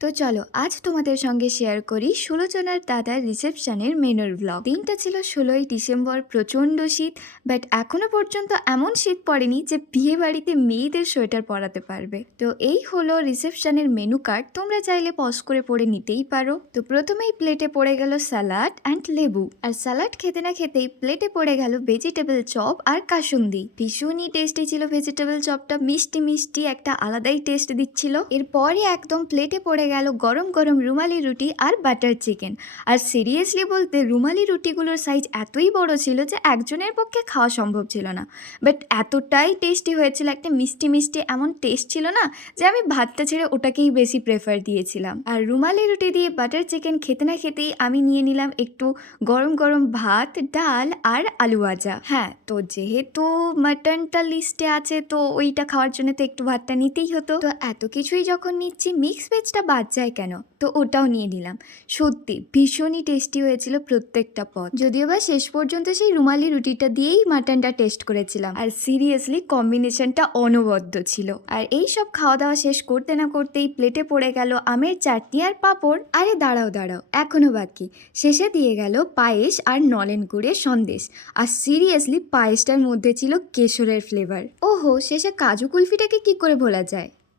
তো চলো আজ তোমাদের সঙ্গে শেয়ার করি সুলোচনার দাদার রিসেপশনের মেনুর ব্লগ। দিনটা ছিল 16ই ডিসেম্বর, প্রচণ্ড শীত। বাট এখনো পর্যন্ত এমন শীত পড়েনি যে বিয়ে বাড়িতে মেয়েদের সোয়েটার পরাতে পারবে। তো এই হলো রিসেপশনের মেনু কার্ড, তোমরা চাইলে পজ করে পড়ে নিতেই পারো। তো প্রথমেই প্লেটে পড়ে গেল স্যালাড অ্যান্ড লেবু, আর স্যালাড খেতে না খেতেই প্লেটে পড়ে গেল ভেজিটেবল চপ আর কাসুন্দি। ভীষণই টেস্টি ছিল ভেজিটেবল চপটা, মিষ্টি মিষ্টি একটা আলাদাই টেস্ট দিচ্ছিল। এরপরে একদম প্লেটে পড়ে গেল গরম গরম রুমালি রুটি আর বাটার চিকেন। আর সিরিয়াসলি বলতে রুমালি রুটিগুলোর সাইজ এতই বড় ছিল যে একজনের পক্ষে খাওয়া সম্ভব ছিল না, বাট এতটাই টেস্টি হয়েছিল, একটা মিষ্টি মিষ্টি এমন টেস্ট ছিল না যে আমি ভাতটা ছেড়ে ওটাকেই বেশি প্রেফার দিয়েছিলাম। আর রুমালি রুটি দিয়ে বাটার চিকেন খেতে না খেতেই আমি নিয়ে নিলাম একটু গরম গরম ভাত, ডাল আর আলু ভাজা। হ্যাঁ, তো যেহেতু মাটনটা লিস্টে আছে তো ওইটা খাওয়ার জন্য তো একটু ভাতটা নিতেই হতো। তো এত কিছুই যখন নিচ্ছি, মিক্স ভেজটা বাদ যায় কেন, তো ওটাও নিয়ে নিলাম। সত্যি ভীষণই টেস্টি হয়েছিল প্রত্যেকটা পদ। যদিও বা শেষ পর্যন্ত সেই রুমালি রুটিটা দিয়েই মাটনটা টেস্ট করেছিলাম, আর সিরিয়াসলি কম্বিনেশনটা অনবদ্য ছিল। আর এই সব খাওয়া দাওয়া শেষ করতে না করতেই প্লেটে পড়ে গেল আমের চাটনি আর পাঁপড়। আরে দাঁড়াও দাঁড়াও, এখনো বাকি। শেষে দিয়ে গেল পায়েস আর নলেন গুড়ের সন্দেশ। আর সিরিয়াসলি পায়েসটার মধ্যে ছিল কেশরের ফ্লেভার। ওহো, শেষে কাজু কুলফিটাকে কি করে ভোলা যায়।